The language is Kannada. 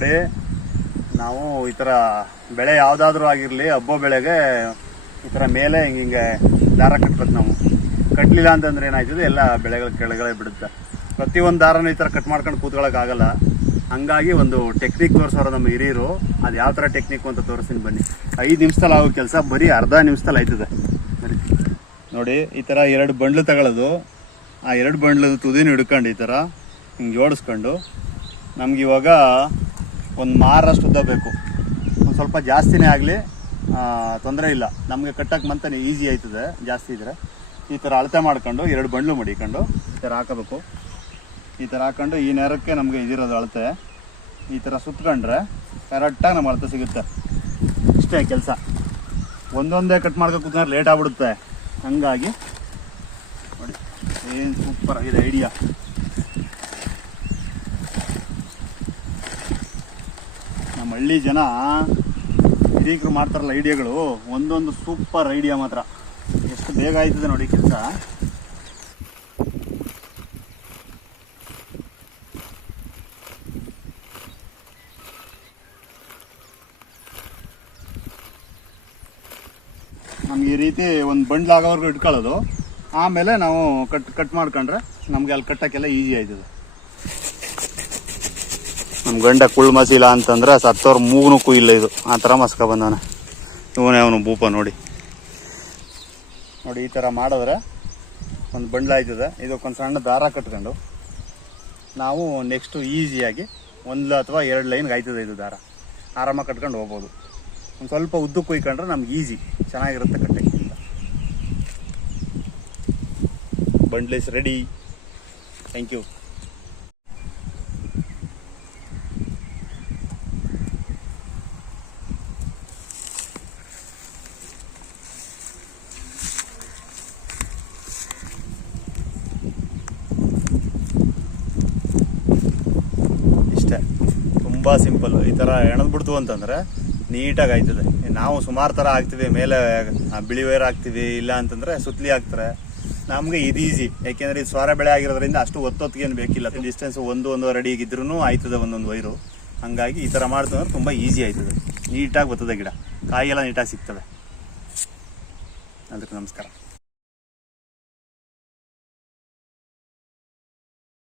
ನೋಡಿ, ನಾವು ಈ ಥರ ಬೆಳೆ ಯಾವುದಾದ್ರೂ ಆಗಿರಲಿ, ಹಬ್ಬ ಬೆಳೆಗೆ ಈ ಥರ ಮೇಲೆ ಹಿಂಗೆ ದಾರ ಕಟ್ಬೇಕು. ನಾವು ಕಟ್ಟಲಿಲ್ಲ ಅಂತಂದ್ರೆ ಏನಾಯ್ತದೆ, ಎಲ್ಲ ಬೆಳೆಗಳ ಕೆಳಗಡೆ ಬಿಡುತ್ತೆ. ಪ್ರತಿಯೊಂದು ದಾರನೂ ಈ ಥರ ಕಟ್ ಮಾಡ್ಕೊಂಡು ಕೂತ್ಕೊಳ್ಳೋಕ್ಕಾಗಲ್ಲ. ಹಂಗಾಗಿ ಒಂದು ಟೆಕ್ನಿಕ್ ತೋರಿಸೋರು ನಮ್ಮ ಹಿರಿಯರು. ಅದು ಯಾವ ಥರ ಟೆಕ್ನಿಕ್ ಅಂತ ತೋರಿಸ್ತೀನಿ ಬನ್ನಿ. 5 ನಿಮಿಷದಲ್ಲಿ ಆಗೋ ಕೆಲಸ ಬರೀ ಅರ್ಧ ನಿಮಿಷದಲ್ಲಿ ಆಯ್ತದೆ. ನೋಡಿ, ಈ ಥರ 2 ಬಂಡ್ಲು ತಗೊಳ್ಳೋದು. ಆ 2 ಬಂಡ್ಲದ ತುದಿನ ಹಿಡ್ಕೊಂಡು ಈ ಥರ ಹಿಂಗೆ ಜೋಡಿಸ್ಕೊಂಡು, ನಮ್ಗೆ ಇವಾಗ ಒಂದು ಮಾರಷ್ಟು ಉದ್ದ ಬೇಕು. ಒಂದು ಸ್ವಲ್ಪ ಜಾಸ್ತಿನೇ ಆಗಲಿ ತೊಂದರೆ ಇಲ್ಲ, ನಮಗೆ ಕಟ್ಟಕ್ಕೆ ಮಂತಾನೆ ಈಸಿ ಆಯ್ತದೆ. ಜಾಸ್ತಿ ಇದ್ದರೆ ಈ ಥರ ಅಳತೆ ಮಾಡ್ಕೊಂಡು 2 ಬಂಡ್ಲು ಮಡಿಕೊಂಡು ಈ ಥರ ಹಾಕಬೇಕು. ಈ ಥರ ಹಾಕೊಂಡು ಈ ನೇರಕ್ಕೆ ನಮಗೆ ಇದಿರೋದು ಅಳತೆ. ಈ ಥರ ಸುತ್ಕೊಂಡ್ರೆ ಕರೆಕ್ಟಾಗಿ ನಮ್ಮ ಅಳತೆ ಸಿಗುತ್ತೆ. ಇಷ್ಟೇ ಕೆಲಸ. ಒಂದೊಂದೇ ಕಟ್ ಮಾಡ್ಕೊಂಡು ಕೂತ್ಕೊಂಡ್ರೆ ಲೇಟ್ ಆಗ್ಬಿಡುತ್ತೆ. ಹಂಗಾಗಿ ನೋಡಿ, ಏನು ಸೂಪರ್ ಆಗಿದೆ ಐಡಿಯಾ. ನಮ್ಮ ಹಳ್ಳಿ ಜನ ಹಿರಿಯರು ಮಾಡ್ತಾರಲ್ಲ ಐಡಿಯಾಗಳು, ಒಂದೊಂದು ಸೂಪರ್ ಐಡಿಯಾ ಮಾತ್ರ. ಎಷ್ಟು ಬೇಗ ಆಯ್ತದೆ ನೋಡಿ ಕೆಲಸ. ನಮ್ಗೆ ಈ ರೀತಿ ಒಂದು ಬಂಡ್ಲ್ ಆಗೋವರೆಗೂ ಇಟ್ಕೊಳ್ಳೋದು. ಆಮೇಲೆ ನಾವು ಕಟ್ ಮಾಡ್ಕೊಂಡ್ರೆ ನಮ್ಗೆ ಅಲ್ಲಿ ಕಟ್ಟಕ್ಕೆಲ್ಲ ಈಸಿ ಆಯ್ತದೆ. ನಮ್ಮ ಗಂಡ ಕುಳ್ಳು ಮಸಿಲ್ಲ ಅಂತಂದ್ರೆ ಸತ್ತವ್ರ ಮೂಗ್ನಕ್ಕೂ ಇಲ್ಲ. ಇದು ಆ ಥರ ಮಸ್ಕ ಬಂದವನೆ. ಇವನೇ ಅವನು ಭೂಪ. ನೋಡಿ, ಈ ಥರ ಮಾಡಿದ್ರೆ ಒಂದು ಬಂಡ್ಲ ಆಯ್ತದೆ. ಇದಕ್ಕೊಂದು ಸಣ್ಣ ದಾರ ಕಟ್ಕೊಂಡು ನಾವು ನೆಕ್ಸ್ಟು ಈಸಿಯಾಗಿ 1 ಅಥವಾ 2 ಲೈನ್ಗೆ ಆಯ್ತದೆ. ಇದು ದಾರ ಆರಾಮಾಗಿ ಕಟ್ಕೊಂಡು ಹೋಗ್ಬೋದು. ಒಂದು ಸ್ವಲ್ಪ ಉದ್ದಕ್ಕೆ ಕುಯ್ಕೊಂಡ್ರೆ ನಮ್ಗೆ ಈಸಿ, ಚೆನ್ನಾಗಿರುತ್ತೆ ಕಟ್ಟಕ್ಕೆ. Bundle is ready. Thank you. ಇಷ್ಟೇ, ತುಂಬ ಸಿಂಪಲ್. ಈ ಥರ ಎಣದ್ಬಿಡ್ತು ಅಂತಂದರೆ ನೀಟಾಗಿ ಆಯ್ತದೆ. ನಾವು ಸುಮಾರು ಥರ ಹಾಕ್ತೀವಿ, ಮೇಲೆ ಬಿಳಿ ವೈರ್ ಹಾಕ್ತೀವಿ, ಇಲ್ಲ ಅಂತಂದರೆ ಸುತ್ತಲಿ ಹಾಕ್ತಾರೆ. ನಮಗೆ ಇದು ಈಸಿ, ಯಾಕೆಂದರೆ ಇದು ಸ್ವರ ಬೆಳೆ ಆಗಿರೋದ್ರಿಂದ ಅಷ್ಟು ಒತ್ತೊತ್ತಿಗೇನು ಬೇಕಿಲ್ಲ. ಡಿಸ್ಟೆನ್ಸ್ 1-1.5 ಅಡಿ ಇದ್ರೂ ಆಯ್ತದೆ ಒಂದೊಂದು ವೈರು. ಹಂಗಾಗಿ ಈ ಥರ ಮಾಡ್ತಂದ್ರೆ ತುಂಬ ಈಸಿ ಆಯ್ತದೆ. ನೀಟಾಗಿ ಬರ್ತದೆ ಗಿಡ, ಕಾಯಿಯೆಲ್ಲ ನೀಟಾಗಿ ಸಿಗ್ತವೆ. ಅದಕ್ಕೆ ನಮಸ್ಕಾರ.